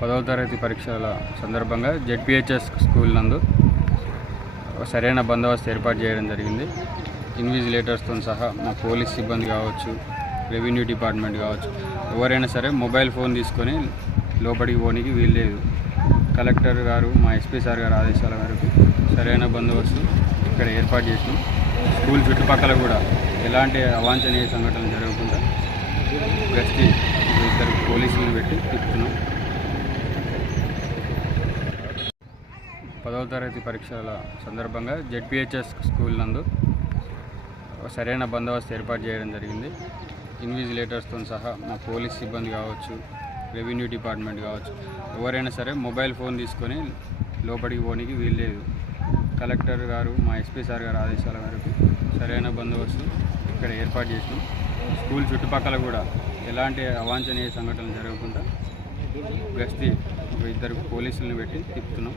10వ తరగతి పరీక్షల సందర్భంగా జెడ్పీహెచ్ఎస్ స్కూల్ నందు సరైన బందోబస్తు ఏర్పాటు చేయడం జరిగింది. ఇన్విజిలేటర్స్తో సహా మా పోలీస్ సిబ్బంది కావచ్చు, రెవెన్యూ డిపార్ట్మెంట్ కావచ్చు, ఎవరైనా సరే మొబైల్ ఫోన్ తీసుకొని లోపలికి పోనీకి వీల్లేదు. కలెక్టర్ గారు, మా ఎస్పీ సార్ గారు ఆదేశాల మేరకు సరైన బందోబస్తు ఇక్కడ ఏర్పాటు చేసినాం. స్కూల్ చుట్టుపక్కల కూడా ఎలాంటి అవాంఛనీయ సంఘటనలు జరగకుండా గస్తీ ఇద్దరు పోలీసులను పెట్టి తిప్పుతున్నాం. 10వ తరగతి పరీక్షల సందర్భంగా జెడ్పీహెచ్ఎస్ స్కూల్ నందు సరైన బందోబస్తు ఏర్పాటు చేయడం జరిగింది. ఇన్విజిలేటర్స్తో సహా మా పోలీస్ సిబ్బంది కావచ్చు, రెవెన్యూ డిపార్ట్మెంట్ కావచ్చు, ఎవరైనా సరే మొబైల్ ఫోన్ తీసుకొని లోపలికి పోనీకి వీల్లేదు. కలెక్టర్ గారు, మా ఎస్పీ సార్ గారు ఆదేశాల మేరకు సరైన బందోబస్తు ఇక్కడ ఏర్పాటు చేసినాం. స్కూల్ చుట్టుపక్కల కూడా ఎలాంటి అవాంఛనీయ సంఘటనలు జరగకుండా గస్తీ ఇద్దరు పోలీసులను పెట్టి తిప్పుతున్నాం.